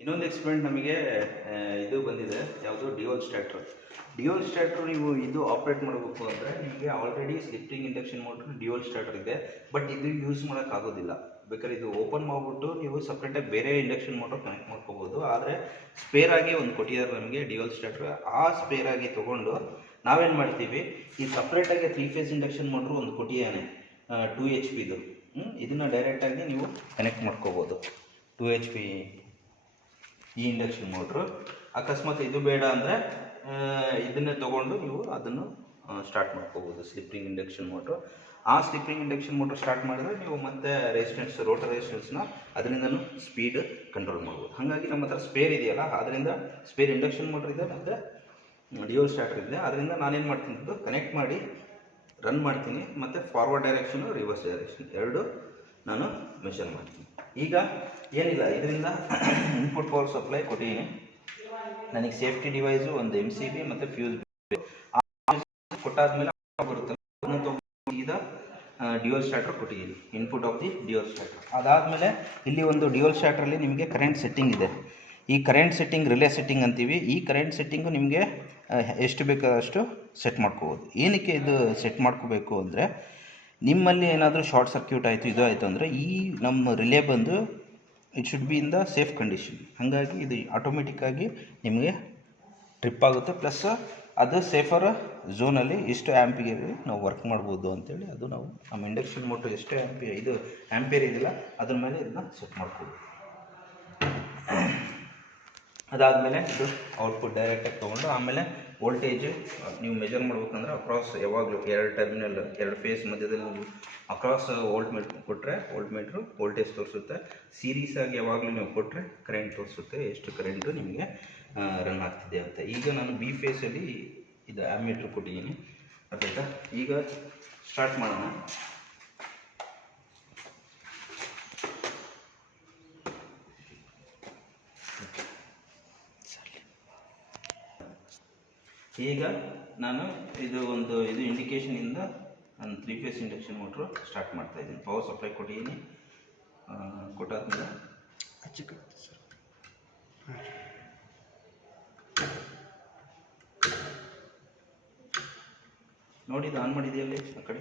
ಇನ್ನೊಂದು ಎಕ್ಸ್ಪೆರಿಮೆಂಟ್ ನಮಗೆ ಇದು ಬಂದಿದೆ, ಯಾವುದು ಡ್ಯುಯಲ್ ಸ್ಟಾರ್ಟರ್. ಡ್ಯುಯಲ್ ಸ್ಟಾರ್ಟರ್ ನೀವು ಇದು ಆಪ್ರೇಟ್ ಮಾಡಬೇಕು ಅಂದರೆ ನಿಮಗೆ already slip ring induction motor dual starter ಇದೆ, ಬಟ್ ಇದು ಯೂಸ್ ಮಾಡೋಕ್ಕಾಗೋದಿಲ್ಲ. ಬೇಕಾದ್ರೆ ಇದು ಓಪನ್ ಮಾಡಿಬಿಟ್ಟು ನೀವು ಸಪ್ರೇಟಾಗಿ ಬೇರೆ ಇಂಡಕ್ಷನ್ ಮೋಟ್ರ್ ಕನೆಕ್ಟ್ ಮಾಡ್ಕೋಬೋದು. ಆದರೆ ಸ್ಪೇರ್ ಆಗಿ ಒಂದು ಕೊಟ್ಟಿದ್ದಾರೆ ನಮಗೆ ಡ್ಯುಯಲ್ ಸ್ಟಾರ್ಟರ್. ಆ ಸ್ಪೇರ್ ಆಗಿ ತೊಗೊಂಡು ನಾವೇನು ಮಾಡ್ತೀವಿ, ಈ ಸಪ್ರೇಟಾಗಿ 3 ಫೇಸ್ ಇಂಡಕ್ಷನ್ ಮೋಟ್ರು ಒಂದು ಕೊಟ್ಟಿಯಾನೆ 2 HP ಇದನ್ನು ಡೈರೆಕ್ಟಾಗಿ ನೀವು ಕನೆಕ್ಟ್ ಮಾಡ್ಕೋಬೋದು. 2 HP ಈ ಇಂಡಕ್ಷನ್ ಮೋಟ್ರು. ಅಕಸ್ಮಾತ್ ಇದು ಬೇಡ ಅಂದರೆ ಇದನ್ನೇ ತೊಗೊಂಡು ನೀವು ಅದನ್ನು ಸ್ಟಾರ್ಟ್ ಮಾಡ್ಕೋಬೋದು, ಸ್ಲಿಪ್ರಿಂಗ್ ಇಂಡಕ್ಷನ್ ಮೋಟ್ರು. ಆ ಸ್ಲಿಪ್ರಿಂಗ್ ಇಂಡಕ್ಷನ್ ಮೋಟ್ರ್ ಸ್ಟಾರ್ಟ್ ಮಾಡಿದ್ರೆ ನೀವು ಮತ್ತೆ ರೆಸಿಸ್ಟೆನ್ಸ್, ರೋಟರ್ ರೆಸಿಸ್ಟೆನ್ಸ್ನ ಅದರಿಂದನೂ ಸ್ಪೀಡ್ ಕಂಟ್ರೋಲ್ ಮಾಡ್ಬೋದು. ಹಾಗಾಗಿ ನಮ್ಮ ಹತ್ರ ಸ್ಪೇರ್ ಇದೆಯಲ್ಲ, ಅದರಿಂದ ಸ್ಪೇರ್ ಇಂಡಕ್ಷನ್ ಮೋಟ್ರ್ ಇದೆ ಮತ್ತು ಡ್ಯುಯಲ್ ಸ್ಟಾರ್ಟರ್ ಇದೆ. ಅದರಿಂದ ನಾನೇನು ಮಾಡ್ತೀನಿ, ಕನೆಕ್ಟ್ ಮಾಡಿ ರನ್ ಮಾಡ್ತೀನಿ ಮತ್ತು ಫಾರ್ವರ್ಡ್ ಡೈರೆಕ್ಷನು, ರಿವರ್ಸ್ ಡೈರೆಕ್ಷನ್ ಎರಡು ನಾನು ಮೆಷರ್ ಮಾಡ್ತೀನಿ. ಈಗ ಏನಿಲ್ಲ, ಇದರಿಂದ ಇನ್ಪುಟ್ ಪವರ್ ಸಪ್ಲೈ ಕೊಟ್ಟಿದ್ದೀನಿ. ನನಗೆ ಸೇಫ್ಟಿ ಡಿವೈಸು, ಒಂದು MCB ಮತ್ತು ಫ್ಯೂಸ್ ಕೊಟ್ಟಾದ್ಮೇಲೆ ಬರುತ್ತೆ. ಈಗ ಡ್ಯುಯಲ್ ಸ್ಟಾರ್ಟರ್ ಕೊಟ್ಟಿದ್ದೀನಿ, input of the dual starter. ಅದಾದಮೇಲೆ ಇಲ್ಲಿ ಒಂದು ಡ್ಯುಯಲ್ ಸ್ಟಾರ್ಟರಲ್ಲಿ ನಿಮಗೆ ಕರೆಂಟ್ ಸೆಟ್ಟಿಂಗ್ ಇದೆ. ಈ ಕರೆಂಟ್ ಸೆಟ್ಟಿಂಗ್ ರಿಲೇ ಸೆಟ್ಟಿಂಗ್ ಅಂತೀವಿ. ಈ ಕರೆಂಟ್ ಸೆಟ್ಟಿಂಗು ನಿಮಗೆ ಎಷ್ಟು ಬೇಕಾದಷ್ಟು ಸೆಟ್ ಮಾಡ್ಕೋಬೋದು. ಏನಕ್ಕೆ ಇದು ಸೆಟ್ ಮಾಡ್ಕೋಬೇಕು ಅಂದರೆ, ನಿಮ್ಮಲ್ಲಿ ಏನಾದರೂ ಶಾರ್ಟ್ ಸರ್ಕ್ಯೂಟ್ ಆಯಿತು, ಇದು ಆಯಿತು ಅಂದರೆ ಈ ನಮ್ಮ ರಿಲೇ ಬಂದು it should be in the safe condition. ಹಾಗಾಗಿ ಇದು ಆಟೋಮೆಟಿಕ್ಕಾಗಿ ನಿಮಗೆ ಟ್ರಿಪ್ ಆಗುತ್ತೆ. ಪ್ಲಸ್ ಅದು ಸೇಫರ್ ಝೋನಲ್ಲಿ ಇಷ್ಟು ಆ್ಯಂಪಿಯರಲ್ಲಿ ನಾವು ವರ್ಕ್ ಮಾಡ್ಬೋದು ಅಂತೇಳಿ ಅದು ನಾವು ನಮ್ಮ ಇಂಡಕ್ಷನ್ ಮೋಟ್ರ್ ಎಷ್ಟು ಆ್ಯಂಪಿಯರ್ ಇದೆಯಲ್ಲ ಅದ್ರ ಮೇಲೆ ಇದನ್ನ ಸೆಟ್ ಮಾಡ್ಬೋದು. ಅದಾದಮೇಲೆ ಇದು ಔಟ್ಪುಟ್ ಡೈರೆಕ್ಟಾಗಿ ತೊಗೊಂಡು ಆಮೇಲೆ ವೋಲ್ಟೇಜ್ ನೀವು ಮೆಜರ್ ಮಾಡ್ಬೇಕಂದ್ರೆ ಅಕ್ರಾಸ್ ಯಾವಾಗಲೂ 2 ಟರ್ಮಿನಲ್ 2 ಫೇಸ್ ಮಧ್ಯದಲ್ಲಿ ನೀವು ಅಕ್ರಾಸ್ ವೋಲ್ಟ್ ಮೀಟ್ರ್ ಕೊಟ್ಟರೆ ವೋಲ್ಟೇಜ್ ತೋರಿಸುತ್ತೆ. ಸೀರೀಸಾಗಿ ಯಾವಾಗಲೂ ನೀವು ಕೊಟ್ಟರೆ ಕರೆಂಟ್ ತೋರಿಸುತ್ತೆ, ಎಷ್ಟು ಕರೆಂಟು ನಿಮಗೆ ರನ್ ಆಗ್ತಿದೆ ಅಂತ. ಈಗ ನಾನು B ಫೇಸಲ್ಲಿ ಇದು ಆ್ಯಮೀಟ್ರ್ ಕೊಟ್ಟಿದ್ದೀನಿ, ಅರ್ಥಾಯ್ತಾ? ಈಗ ಸ್ಟಾರ್ಟ್ ಮಾಡೋಣ. ಈಗ ನಾನು ಇದು ಇಂಡಿಕೇಶನಿಂದ ನಾನು 3 ಫೇಸ್ ಇಂಡಕ್ಷನ್ ಮೋಟ್ರು ಸ್ಟಾರ್ಟ್ ಮಾಡ್ತಾಯಿದ್ದೀನಿ. ಪವರ್ ಸಪ್ಲೈ ಕೊಟ್ಟಿದ್ದೀನಿ. ಕೊಟ್ಟಾದ್ಮೇಲೆ ಸರ್ ನೋಡಿ, ಇದು ಆನ್ ಮಾಡಿದೆಯಲ್ಲಿ ಆ ಕಡೆ.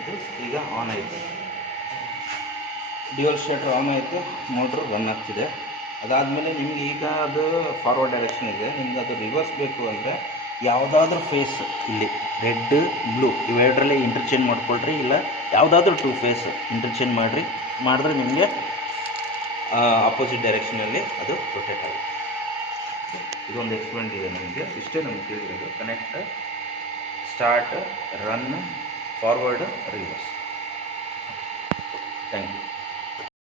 ಇದು ಈಗ ಆನ್ ಆಯಿತು, ಡ್ಯುಯಲ್ ಸ್ಟಾರ್ಟರ್ ಆನ್ ಆಯಿತು, ಮೋಟ್ರು ರನ್ ಆಗ್ತಿದೆ. ಅದಾದಮೇಲೆ ನಿಮಗೆ ಈಗ ಅದು ಫಾರ್ವರ್ಡ್ ಡೈರೆಕ್ಷನ್ ಇದೆ. ನಿಮ್ಗೆ ಅದು ರಿವರ್ಸ್ ಬೇಕು ಅಂದರೆ ಯಾವುದಾದ್ರೂ ಫೇಸ್ ಇಲ್ಲಿ ರೆಡ್ ಬ್ಲೂ ಇವೆರಡರಲ್ಲೇ ಇಂಟರ್ಚೇಂಜ್ ಮಾಡ್ಕೊಳ್ರಿ, ಇಲ್ಲ ಯಾವುದಾದ್ರೂ 2 ಫೇಸ್ ಇಂಟರ್ಚೇಂಜ್ ಮಾಡಿದ್ರೆ ನಿಮಗೆ ಆಪೋಸಿಟ್ ಡೈರೆಕ್ಷನಲ್ಲಿ ಅದು ರೊಟೇಟ್ ಆಗುತ್ತೆ. ಇದೊಂದು ಎಕ್ಸ್ಪೆರಿಮೆಂಟ್ ಇದೆ ನಮಗೆ, ಇಷ್ಟೇ ನಮಗೆ ತಿಳಿದಿರೋದು. Connect, start, run, forward, reverse. Thank you.